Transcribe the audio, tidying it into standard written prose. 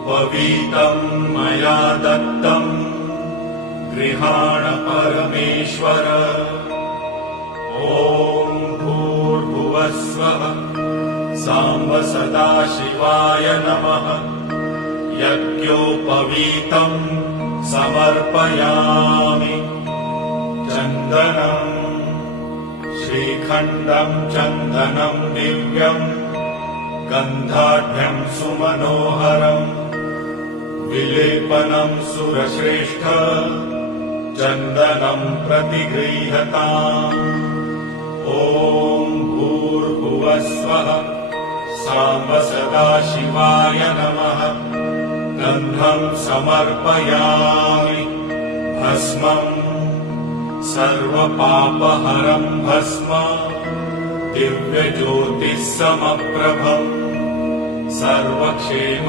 उपवीतम् मया दत्तम् गृहाण परमेश्वर। ॐ भूर्भुवस्वः साम्ब सदाशिवाय नमः। यज्ञोपवीतम् समर्पयामि। चन्दनम् श्रीखण्डम् चन्दनम् दिव्यम् गन्धाढ्यम् सुमनोहरम् विलेपनम् सुरश्रेष्ठ चन्दनम् प्रतिगृह्यताम्। ॐ भूर्भुवस्वः साम्ब सदाशिवाय नमः। गन्धम् समर्पयामि। भस्मम् सर्वपापहरम् भस्म दिव्यज्योतिः समप्रभम् सर्वक्षेम